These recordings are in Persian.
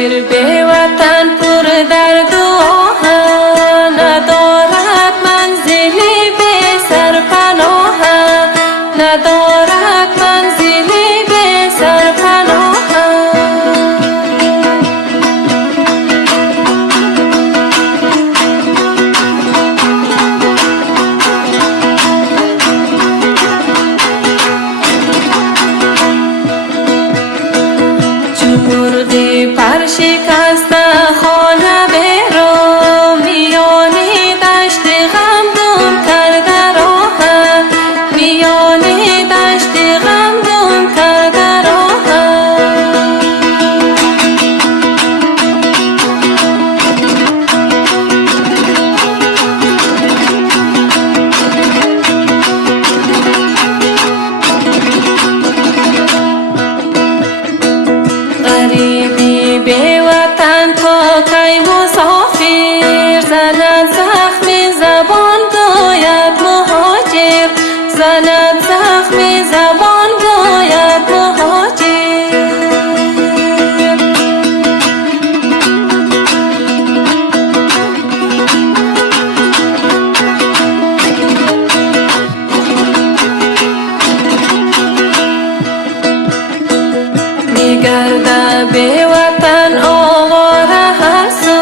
مهاجر به وطن پر درد و آهن، ندارد منزلی به سرپناه، ندارد منزلی به سرپناه. مرغی پر شکسته خانه برو، میان دشت غم گم کرده راه، میان دشت غم گم کرده راه. غریبی به وطن تا کی مسافر، زند زخم زبان گوید مهاجر، زند زخم زبان گوید مهاجر. میگرده به وطن آواره هر سو،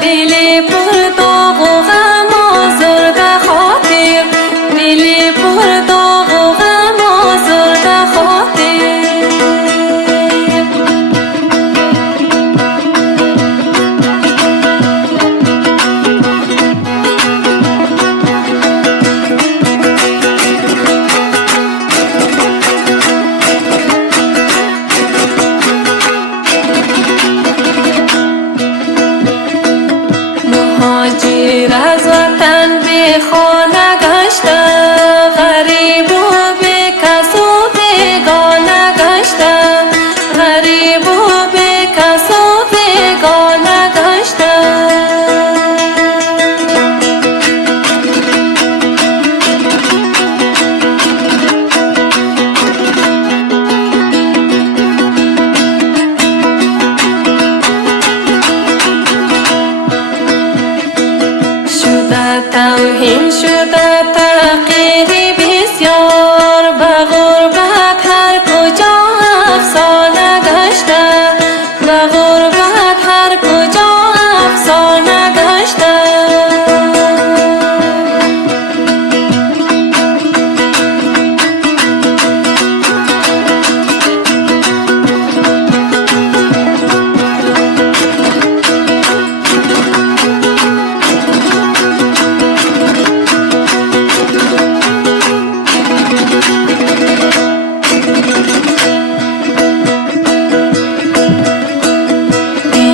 دلی پر داغ و غم آزرده خاطر، دلی پر داغ و غم آزرده خاطر. مهاجر از وطن به خانه گشته، غریب و به کس و بیگانه گشته، غریب و به کس و بیگانه گشته. توهین شده تحقیری بسیار، به غربت هر کجا افسانه گشته، به غربت هر کجا افسانه گشته.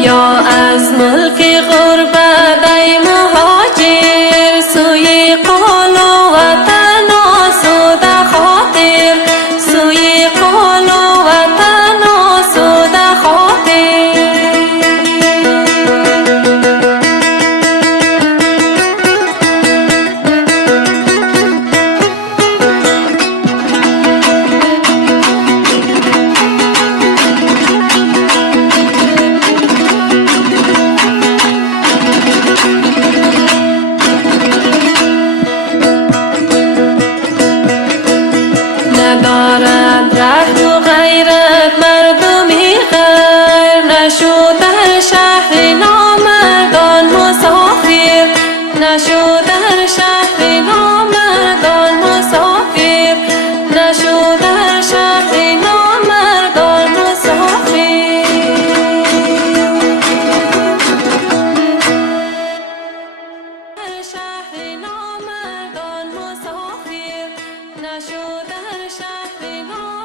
یا از ملک غربت ای مهاجر، سوی قول و وطن آسوده خاطر، سوی قول و وطن آسوده خاطر. ندارد رحم و غیرت مردمی غیر، نشو در شهر نامردان مسافر، نشو در شهر نامردان مسافر، نشو در شهر نامردان مسافر. در شهر نامردان مسافر، نشو در شهر نامردان